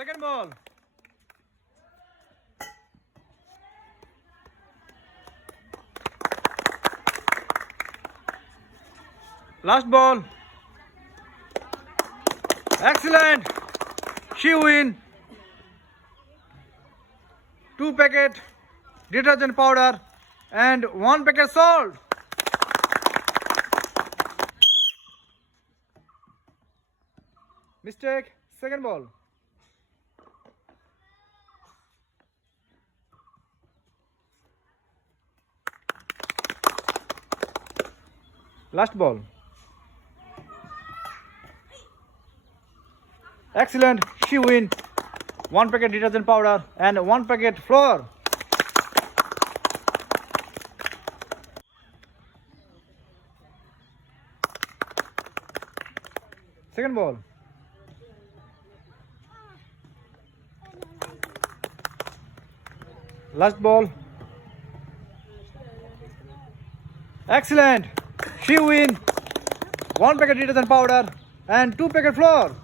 Second ball. Last ball. Excellent. She win. 2 packet detergent powder and 1 packet salt. Mistake. Second ball. Last ball. Excellent. She win. 1 packet detergent powder and 1 packet flour. Second ball. Last ball. Excellent. She win. 1 packet detergent powder and 2 packet flour.